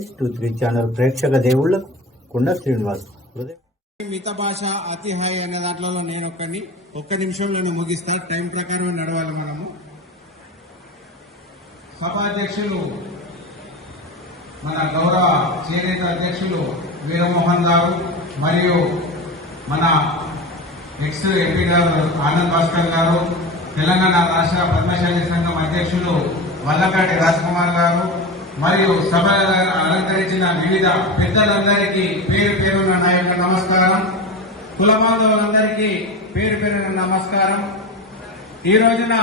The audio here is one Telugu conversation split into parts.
త్రీ ఛానల్ ప్రేక్షక దేవుళ్ళకు కుండ శ్రీనివాస్ మిత భాష అతి హాయ్ అనే దాంట్లో నేను ఒక్కని ఒక్క నిమిషంలో ముగిస్తా. టైం ప్రకారం నడవాలి మనము. సభాధ్యక్షులు మన గౌరవ చేనేత అధ్యక్షులు వీరమోహన్ గారు మరియు మన ఎక్స్ ఎంపీ గారు ఆనంద్ భాస్కర్ గారు తెలంగాణ రాష్ట్ర పద్మశాలి సంఘం అధ్యక్షులు వల్లకాటి రాజ్కుమార్ గారు మరియు సభ అలంకరించిన వివిధ పెద్దలందరికీ పేరు పేరున నా యొక్క నమస్కారం. కుల బాంధవులందరికీ పేరు పేరున నమస్కారం. ఈ రోజున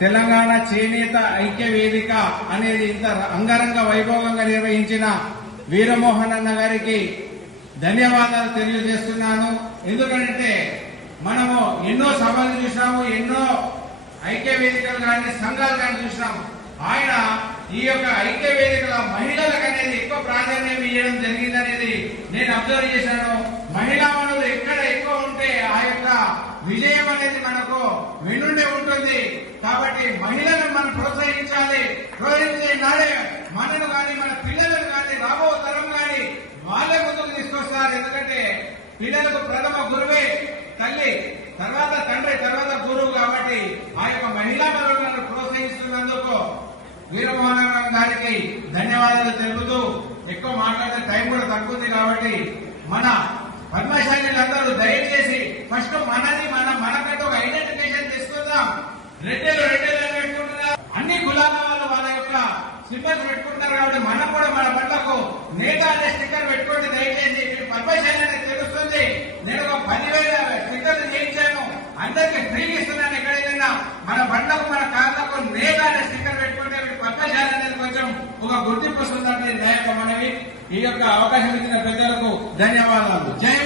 తెలంగాణ చేనేత ఐక్య వేదిక అనేది ఇంత అంగరంగ వైభవంగా నిర్వహించిన వీరమోహన్ అన్న గారికి ధన్యవాదాలు తెలియజేస్తున్నాను. ఎందుకంటే మనము ఎన్నో సభలు చూసినాము ఎన్నో ఐక్య వేదికలు కానీ సంఘాలు కానీ చూసినాము. ఆయన ఈ యొక్క ఐక్య వేదికల మహిళలకు అనేది ఎక్కువ ప్రాధాన్యం ఇవ్వడం జరిగిందనేది నేను అబ్జర్వ్ చేశాను. మహిళా వనరులు ఎక్కడ ఎక్కువ ఉంటే ఆ యొక్క విజయం అనేది మనకు వెనుండే ఉంటుంది. కాబట్టి మహిళలను మనం ప్రోత్సహించాలి. ప్రోత్సహించే నాడే మనను కానీ మన పిల్లలను కానీ రాబో తరం కానీ వాళ్ళ ముందుకు తీసుకొస్తారు. ఎందుకంటే పిల్లలకు ప్రథమ గురువే తల్లి తర్వాత తండ్రి తర్వాత గురువు కాబట్టి ఆ యొక్క మహిళా మనులను ప్రోత్సహిస్తున్నందుకు వీరమోహన్ గారికి ధన్యవాదాలు తెలుపుతూ ఎక్కువ మాట్లాడే టైం కూడా తక్కువ ఉంది కాబట్టి మన పద్మశాలీలందరూ దయచేసి ఫస్ట్ మనది మన మనకంటే ఒక ఐడెంటిఫికేషన్ తీసుకుందాం. రెడ్డిలు రెడ్డిలు పెట్టుకుంటున్నారు. అన్ని కులాల వాళ్ళ యొక్క స్లిప్పర్స్ పెట్టుకుంటారు కాబట్టి మనం కూడా మన పట్లకు నేత అనే స్టిక్కర్ పెట్టుకోండి. దయచేసి పద్మశాలి అనేది తెలుస్తుంది. నేను ఒక పదివేల స్టిక్కర్లు చేయించాను. అందరికీ ఫ్రీ ఇస్తున్నాను ఎక్కడైనా మన బండ్లకు మన కార్లకు నేత అనే స్టిక్కర్ పెట్టుకుంటే మీరు పద్మశాలి అనేది కొంచెం ఒక గుర్తింపు వస్తుందంటే దయక మనవి ఈ యొక్క అవకాశం ఇచ్చిన పెద్దలకు ధన్యవాదాలు. జయ